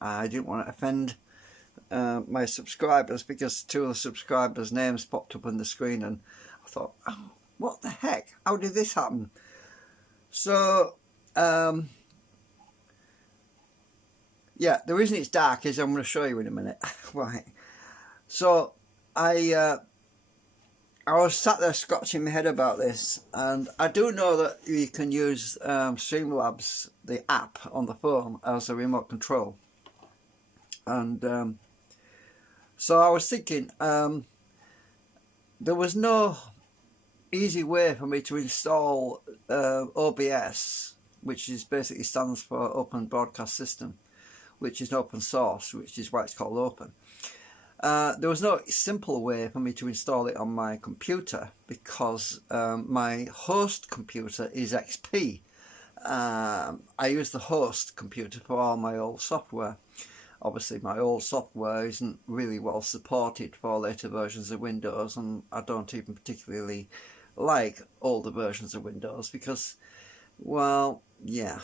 I didn't want to offend my subscribers, because 2 of the subscribers' names popped up on the screen, and I thought, oh, what the heck? How did this happen? So, yeah, the reason it's dark is I'm going to show you in a minute. Right. So, I was sat there scratching my head about this, and I do know that you can use Streamlabs, the app on the phone, as a remote control. And so I was thinking, there was no easy way for me to install OBS, which is basically stands for Open Broadcast System, which is open source, which is why it's called open. There was no simple way for me to install it on my computer, because my host computer is XP. I use the host computer for all my old software. Obviously my old software isn't really well supported for later versions of Windows, and I don't even particularly like older versions of Windows because, well, yeah,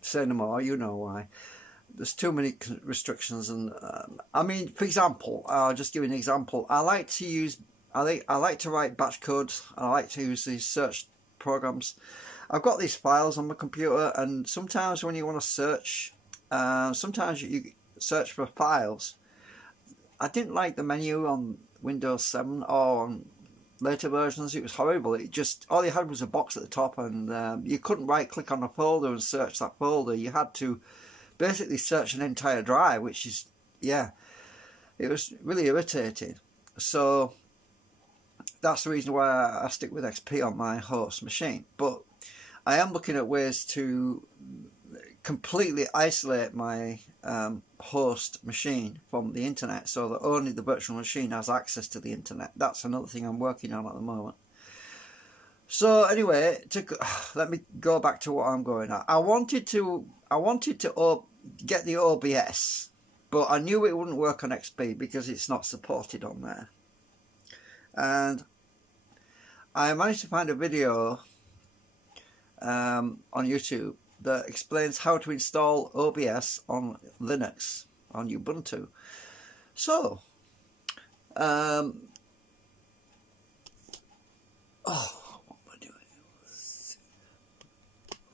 say no more, you know why. There's too many restrictions, and I mean, for example, I'll just give you an example. I like to write batch codes. I like to use these search programs. I've got these files on my computer, and sometimes when you want to search, sometimes you search for files. I didn't like the menu on Windows 7 or on later versions. It was horrible. It just, all you had was a box at the top, and you couldn't right click on a folder and search that folder. You had to basically search an entire drive, which is, yeah, it was really irritating. So that's the reason why I stick with XP on my host machine. But I am looking at ways to completely isolate my host machine from the internet, so that only the virtual machine has access to the internet. That's another thing I'm working on at the moment. So anyway, let me go back to what I'm going at. I wanted to get the OBS, but I knew it wouldn't work on XP because it's not supported on there. And I managed to find a video on YouTube that explains how to install OBS on Linux, on Ubuntu. So,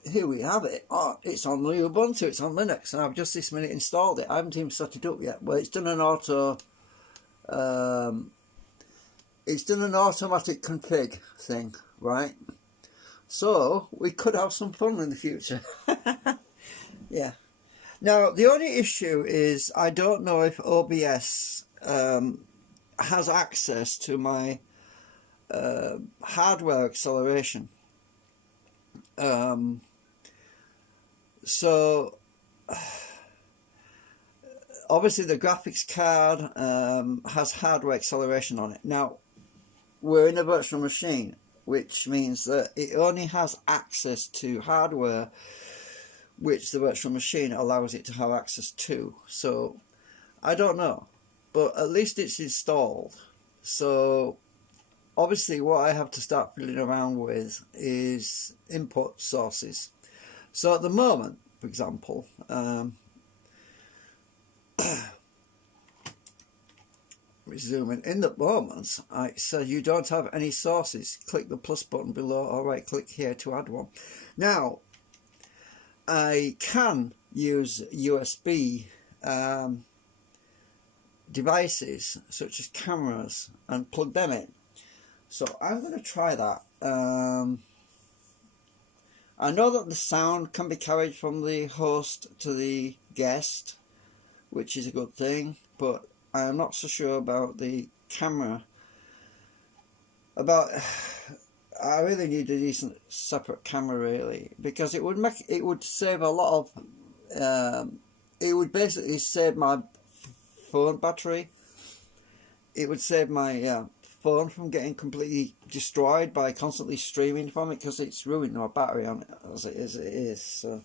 here we have it. Oh, it's on Ubuntu, it's on Linux, and I've just this minute installed it. I haven't even set it up yet. Well, it's done an automatic config thing, right? So we could have some fun in the future. Yeah. Now the only issue is I don't know if OBS has access to my hardware acceleration. So obviously the graphics card has hardware acceleration on it. Now we're in a virtual machine, which means that it only has access to hardware which the virtual machine allows it to have access to. So I don't know, but at least it's installed. So obviously what I have to start fiddling around with is input sources. So at the moment, for example, zoom in the moment, it says you don't have any sources. Click the plus button below or right click here to add one. Now I can use USB devices such as cameras and plug them in. So I'm going to try that. I know that the sound can be carried from the host to the guest, which is a good thing, but I'm not so sure about the camera. I really need a decent separate camera, really, because it would save a lot of. It would basically save my phone battery. It would save my phone from getting completely destroyed by constantly streaming from it, because it's ruined my battery on it as it is. So.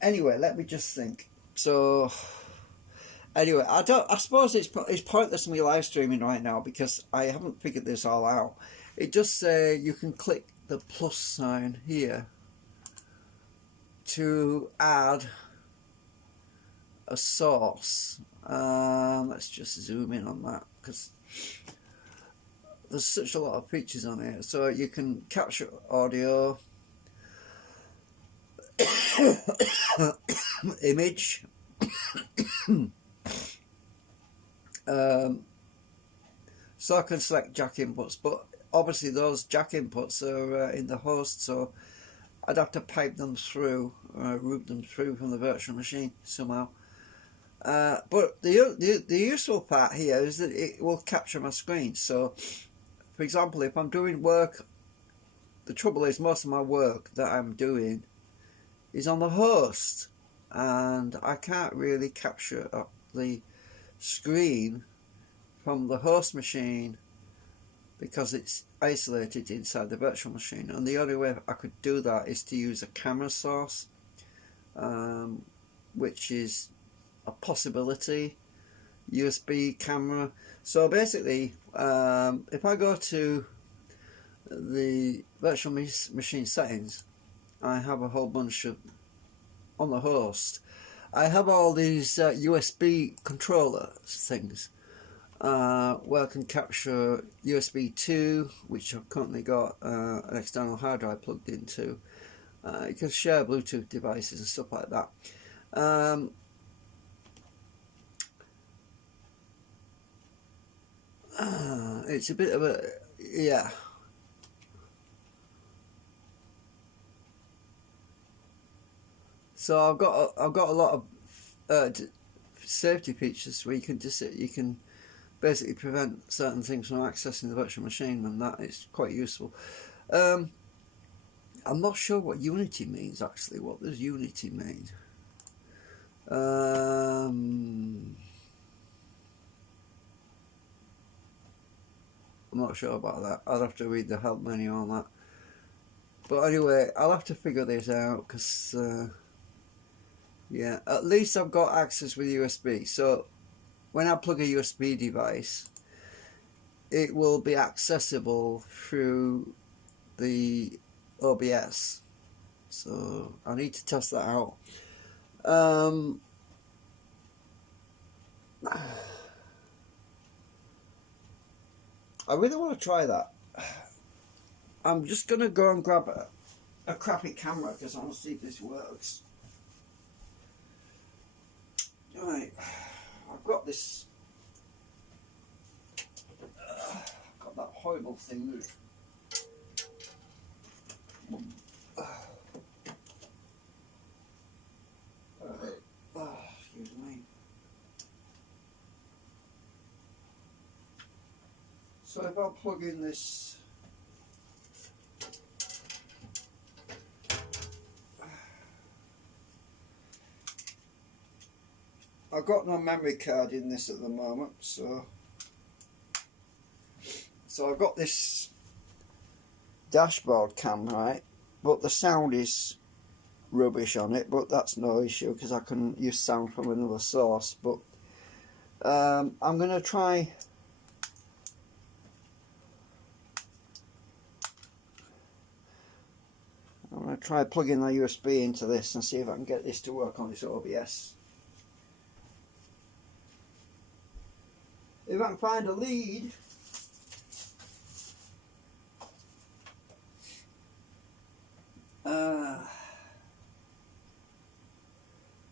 Anyway, let me just think. So, anyway, I suppose it's pointless me live streaming right now because I haven't figured this all out. it does say you can click the plus sign here to add a source. Let's just zoom in on that because there's such a lot of features on here. So you can capture audio, image, so I can select jack inputs, but obviously those jack inputs are in the host, so I'd have to pipe them through, route them through from the virtual machine somehow. But the useful part here is that it will capture my screen. So, for example, if I'm doing work, the trouble is most of my work that I'm doing is on the host, and I can't really capture the screen from the host machine because it's isolated inside the virtual machine. And the only way I could do that is to use a camera source, which is a possibility, USB camera. So basically, if I go to the virtual machine settings, I have a whole bunch of, on the host, I have all these USB controller things where I can capture USB 2, which I've currently got an external hard drive plugged into. You can share Bluetooth devices and stuff like that. It's a bit of a, yeah. So I've got a lot of safety features where you can basically prevent certain things from accessing the virtual machine, and that is quite useful. I'm not sure what Unity means actually. What does Unity mean? I'm not sure about that. I'll have to read the help menu on that. But anyway, I'll have to figure this out because, yeah, at least I've got access with USB. So when I plug a USB device, it will be accessible through the OBS. So I need to test that out. I really want to try that. I'm just going to go and grab a crappy camera because I want to see if this works. Right, I've got this, got that horrible thing. Excuse me. So if I plug in this, I've got no memory card in this at the moment, so I've got this dashboard cam, right, but the sound is rubbish on it, but that's no issue because I can use sound from another source. But I'm going to try plugging the USB into this and see if I can get this to work on this OBS. If I can find a lead.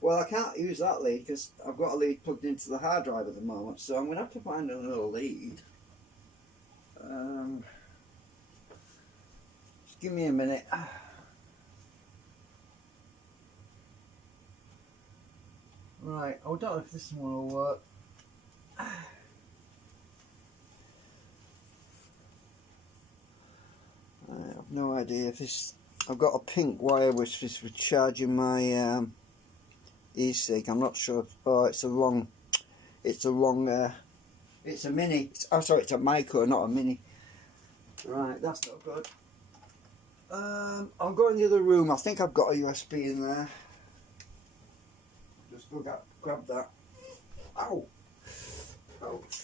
Well, I can't use that lead because I've got a lead plugged into the hard drive at the moment, so I'm going to have to find another lead. Just give me a minute. Right, I don't know if this one will work. I have no idea if this. I've got a pink wire which is for charging my e-cig. I'm not sure. Oh, it's a long. It's a mini. Oh, sorry, it's a micro, not a mini. Right, that's not good. I'll go in the other room. I think I've got a USB in there. Just go grab that. Ow! Ouch!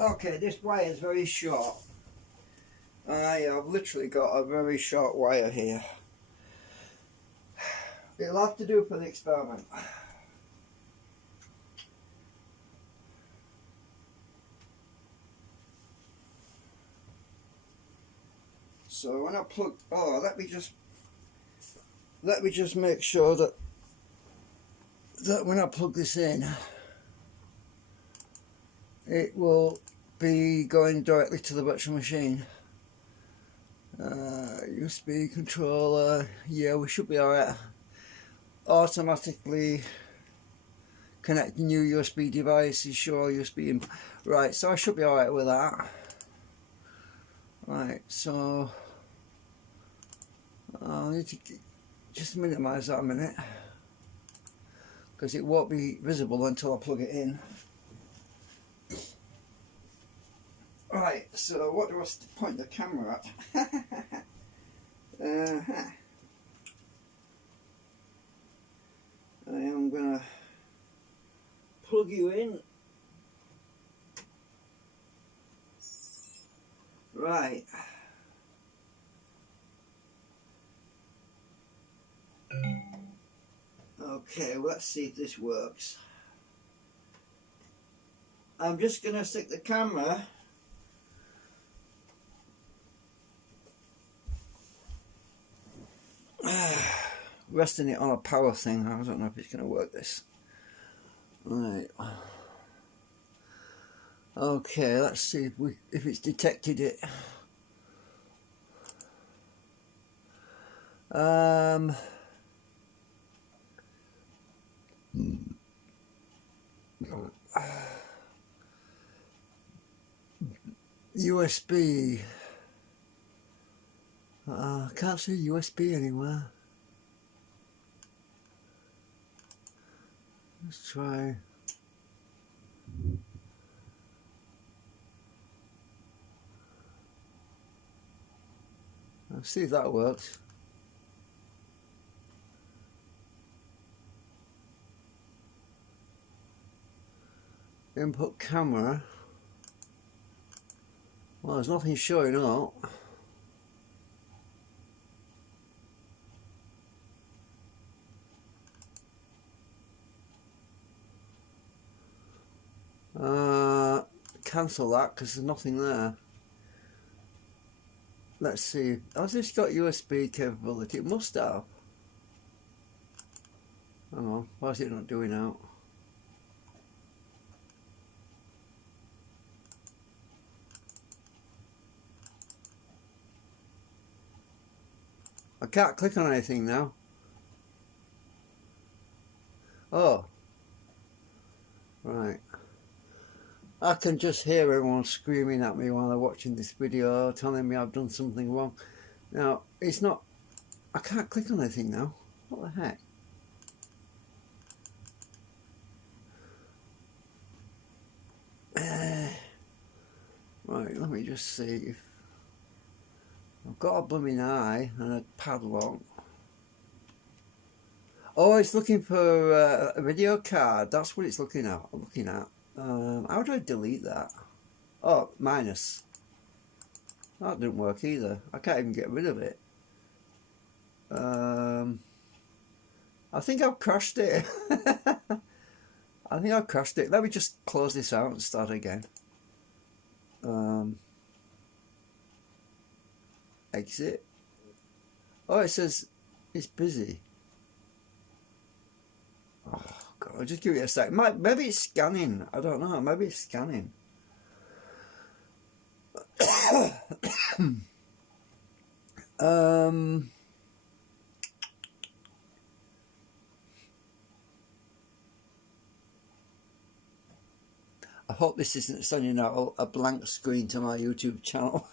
Okay, this wire is very short. I have literally got a very short wire here. It'll have to do for the experiment. So when I plug, let me just make sure that when I plug this in, it will be going directly to the virtual machine. USB controller, yeah, we should be alright. Automatically connect new USB devices, show USB in. Right, so I should be alright with that. Right, so I'll need to just minimise that a minute, because it won't be visible until I plug it in. Right, so what do I point the camera at? I am going to plug you in. Right. Okay, well, let's see if this works. I'm just going to stick the camera resting it on a power thing. I don't know if it's going to work this. Right. Okay, let's see if it's detected it. USB. Can't see USB anywhere. Let's try. Let's see if that works. Input camera. Well, there's nothing showing up. Cancel that because there's nothing there. Let's see. Has this got USB capability? It must have. Hang on. Why is it not doing out? I can't click on anything now. Oh. Right. I can just hear everyone screaming at me while they're watching this video, telling me I've done something wrong. Now, it's not... I can't click on anything now. What the heck? Right, let me just see if... I've got a blooming eye and a padlock. Oh, it's looking for a video card. That's what it's looking at. How do I delete that? Oh, minus. That didn't work either. I can't even get rid of it. I think I've crashed it. I think I've crashed it. Let me just close this out and start again. Exit. Oh, it says it's busy. Oh God, I'll just give it a sec. Maybe it's scanning. I don't know. Maybe it's scanning. I hope this isn't sending out a blank screen to my YouTube channel.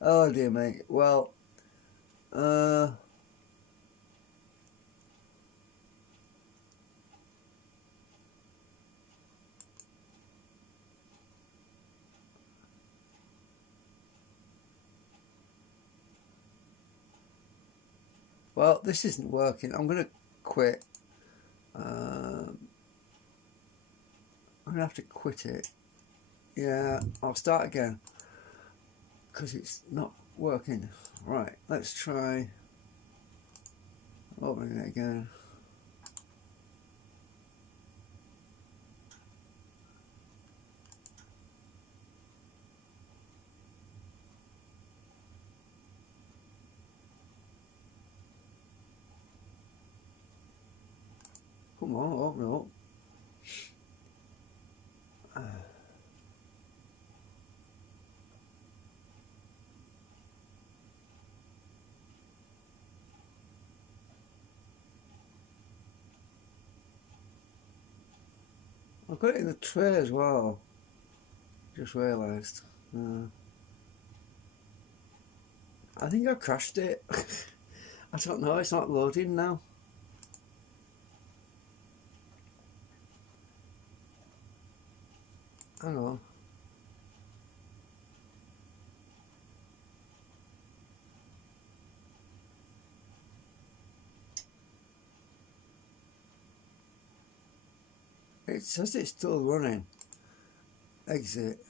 Oh dear me. Well, well, this isn't working. I'm going to quit. I'm going to have to quit it. Yeah, I'll start again because it's not working. Right, let's try opening it again. Come on, open up. I've got it in the tray as well. Just realised. I think I crashed it. I don't know, it's not loading now. Hang on. It says it's still running. Exit.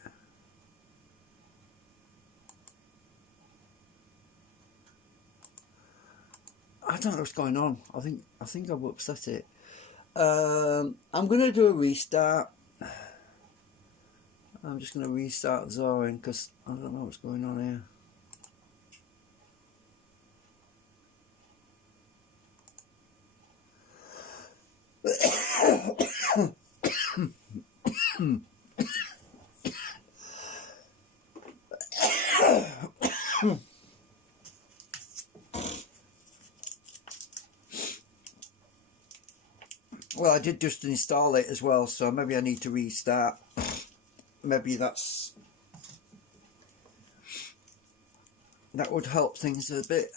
I don't know what's going on. I think I've upset it. I'm gonna do a restart. I'm just gonna restart ZORIN because I don't know what's going on here. Well, I did just install it as well, so maybe I need to restart. Maybe that would help things a bit.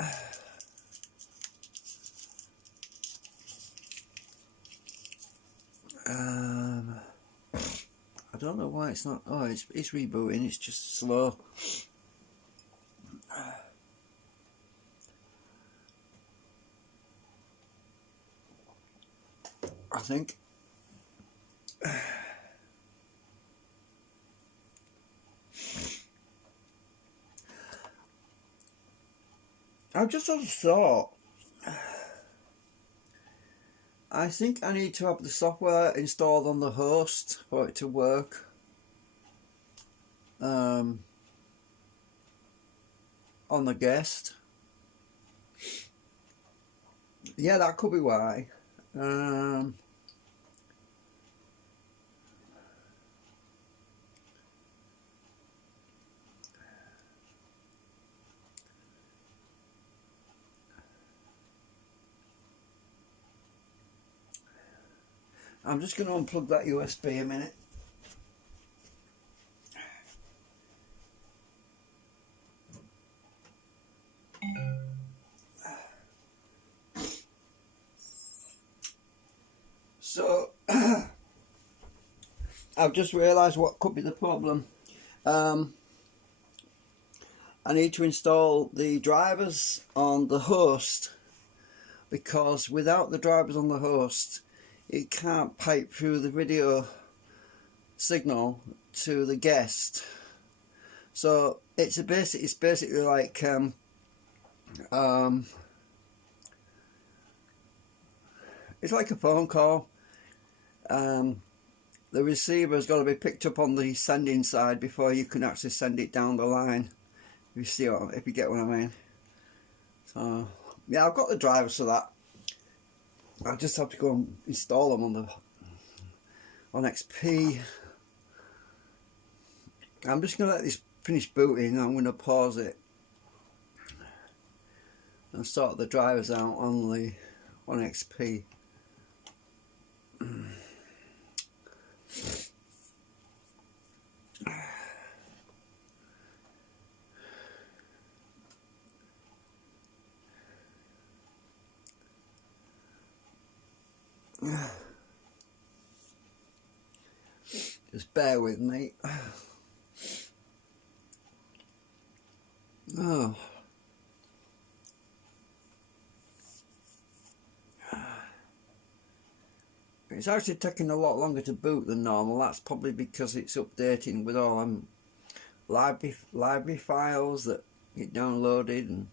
I don't know why it's not. Oh, it's rebooting. It's just slow. I think. I've just had a thought. I think I need to have the software installed on the host for it to work. On the guest. Yeah, that could be why. I'm just going to unplug that USB a minute. So, I've just realised what could be the problem. I need to install the drivers on the host, because without the drivers on the host, it can't pipe through the video signal to the guest. So it's basically like it's like a phone call. The receiver's got to be picked up on the sending side before you can actually send it down the line. If you get what I mean. So yeah, I've got the drivers for that. I just have to go and install them on XP. I'm just going to let this finish booting. I'm going to pause it and sort the drivers out on XP. Just bear with me. Oh. It's actually taking a lot longer to boot than normal. That's probably because it's updating with all library files that get downloaded and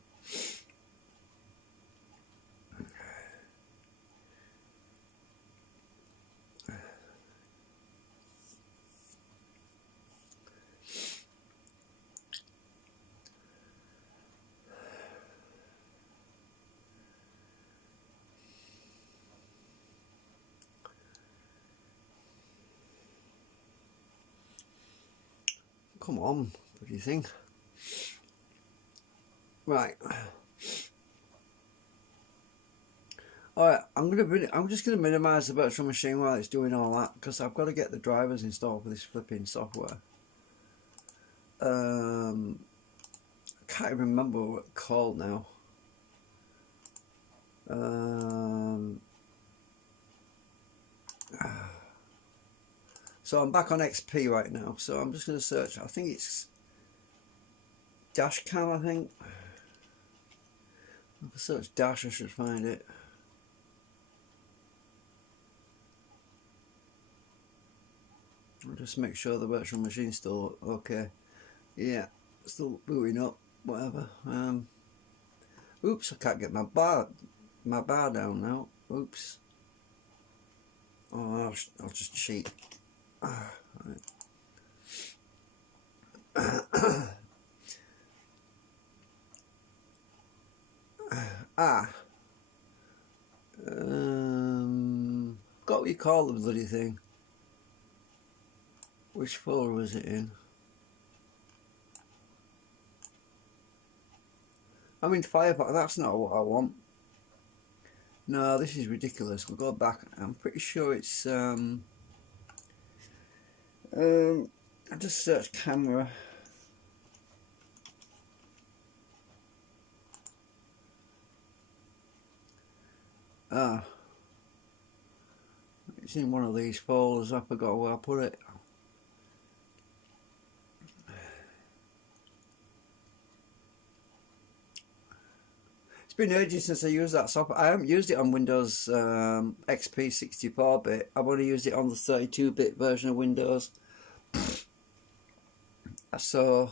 come on, what do you think? Right. Alright, I'm just gonna minimize the virtual machine while it's doing all that, because I've got to get the drivers installed for this flipping software. I can't even remember what it's called now. So I'm back on XP right now, so I'm just going to search. I think it's Dashcam, I think. If I search Dash, I should find it. I'll just make sure the virtual machine's still okay. Yeah, still booting up, whatever. Oops, I can't get my bar down now. Oops. Oh, I'll just cheat. Right. Got what you call the bloody thing. Which folder was it in? I'm in Firefox. That's not what I want. No, this is ridiculous. We'll go back. I'm pretty sure it's I just searched camera. It's in one of these folders. I forgot where I put it. It's been ages since I used that software. I haven't used it on Windows XP 64-bit. I've only used it on the 32-bit version of Windows. So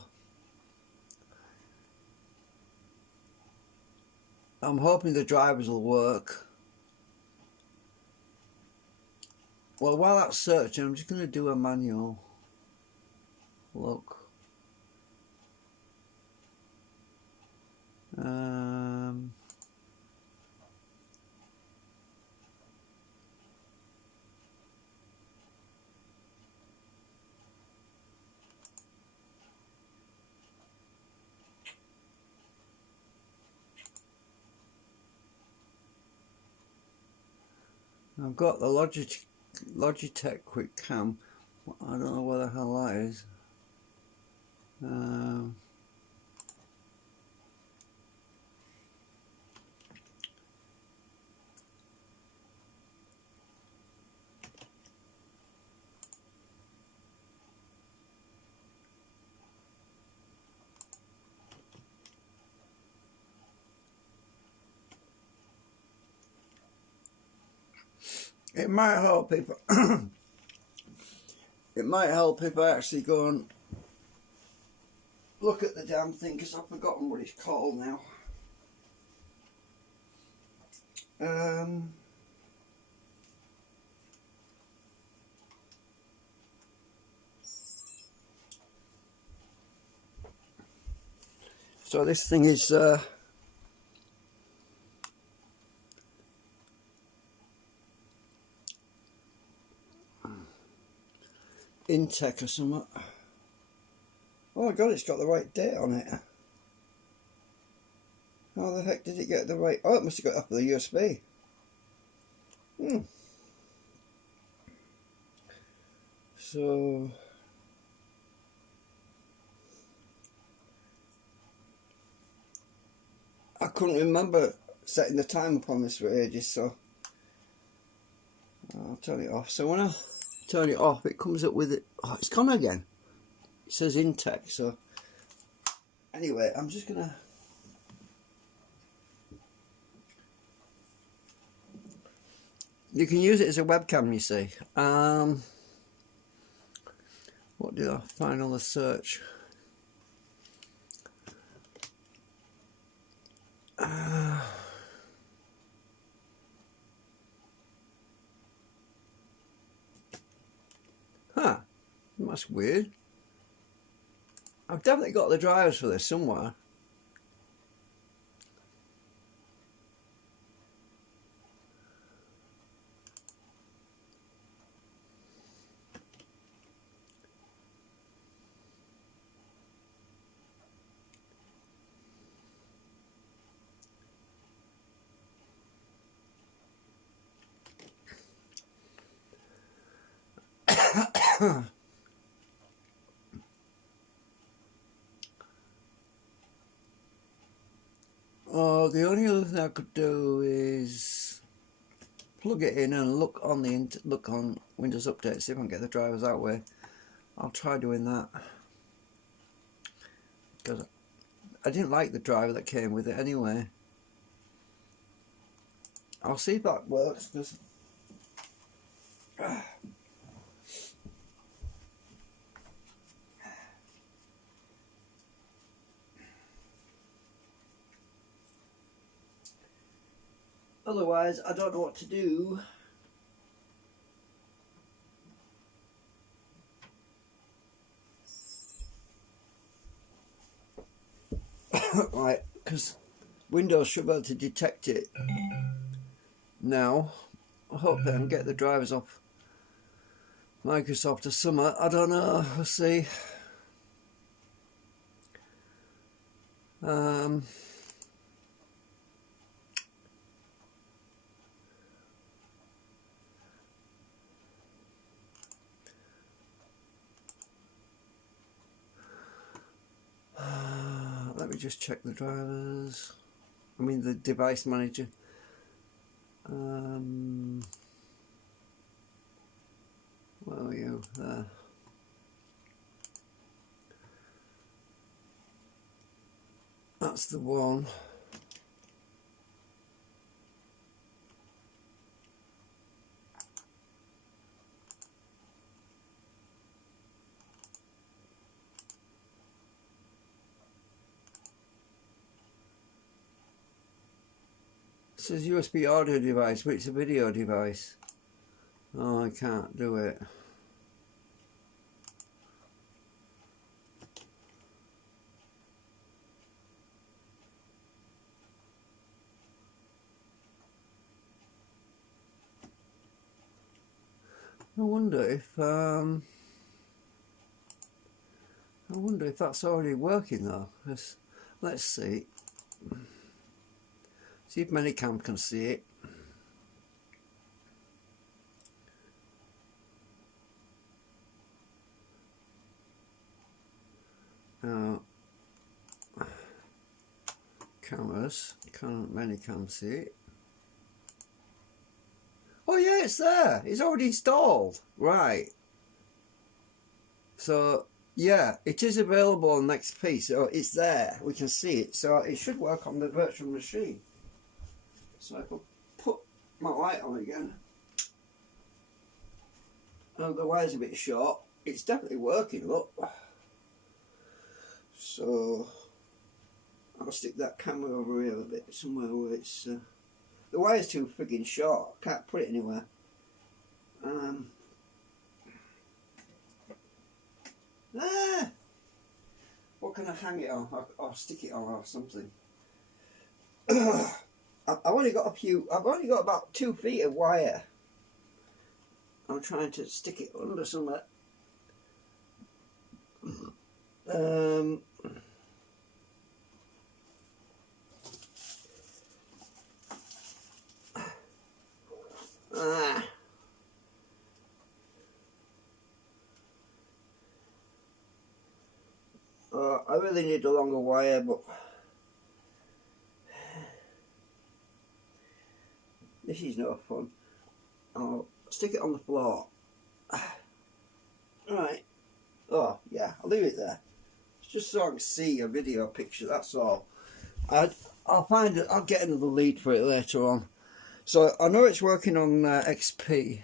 I'm hoping the drivers will work. Well, while that's searching, I'm just going to do a manual look. I've got the Logitech Quick Cam. I don't know what the hell that is. It might help if it might help if I actually go and look at the damn thing, because I've forgotten what it's called now. So this thing is Intech or something. Oh my god, it's got the right date on it. How the heck did it get the right... Oh, it must have got up with the USB. So... I couldn't remember setting the time upon this for ages, so... I'll turn it off. So when I turn it off, it comes up with it. Oh, it's gone again. It says Intech. So anyway, I'm just gonna You can use it as a webcam, you see. What did I find on the search? Huh, that's weird. I've definitely got the drivers for this somewhere. Oh, the only other thing I could do is plug it in and look on Windows Update, see if I can get the drivers that way. I'll try doing that, because I didn't like the driver that came with it anyway. I'll see if that works, because otherwise I don't know what to do. Right, because Windows should be able to detect it now. I hope I can get the drivers off Microsoft this summer. I don't know, we'll see. Let me just check the drivers. I mean the device manager. Where are you? There. That's the one. It says USB audio device, but it's a video device. Oh, I can't do it. I wonder if that's already working though. Let's see. See if Minicam can see it. Cameras, can Minicam see it? Oh yeah, it's there. It's already installed. Right. So yeah, it is available on XP. So it's there. We can see it. So it should work on the virtual machine. So I can put my light on again. Oh, the wire's a bit short. It's definitely working. Look. So I'll stick that camera over here a bit, somewhere where it's. The wire's too friggin' short. I can't put it anywhere. What can I hang it on? Or stick it on or something? I've only got about 2 feet of wire. I'm trying to stick it under somewhere. I really need a longer wire, but this is no fun. I'll stick it on the floor. Right. Oh yeah, I'll leave it there. It's just so I can see a video picture. That's all. I'll get another lead for it later on. So I know it's working on XP,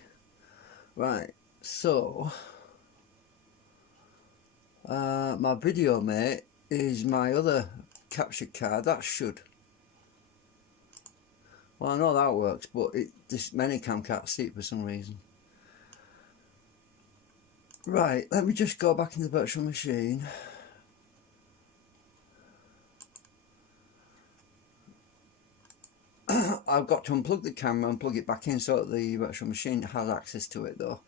right? So my video mate is my other capture card. That should. Well, I know that works, but this Minicam can't see it for some reason. Right, let me just go back in the virtual machine. I've got to unplug the camera and plug it back in so that the virtual machine has access to it though.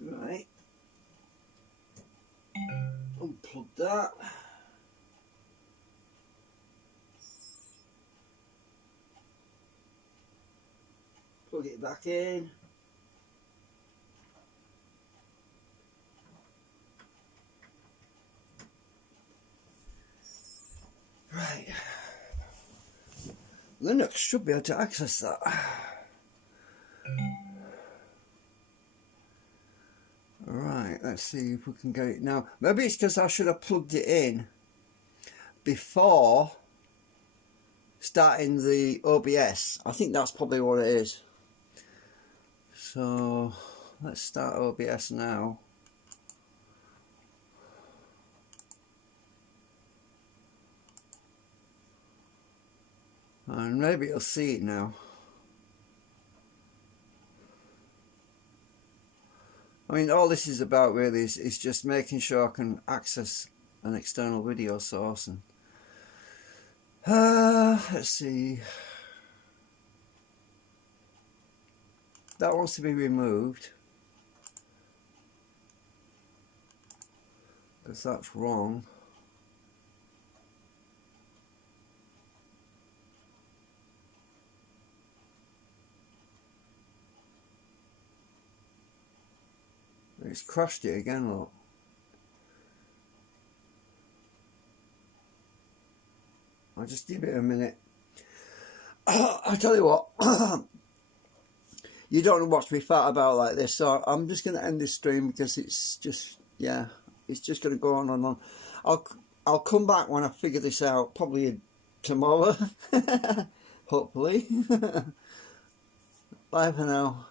Right, unplug that. Plug it back in. Right, Linux should be able to access that. Right, let's see if we can get it now. Maybe it's because I should have plugged it in before starting the OBS. I think that's probably what it is. So let's start OBS now. And maybe you'll see it now. I mean, all this is about really is just making sure I can access an external video source. And let's see. That wants to be removed because that's wrong. It's crashed it again, look. I'll just give it a minute. I'll tell you what. You don't want to watch me fat about like this, so I'm just going to end this stream because it's just, yeah, it's just going to go on and on. I'll come back when I figure this out, probably tomorrow, hopefully. Bye for now.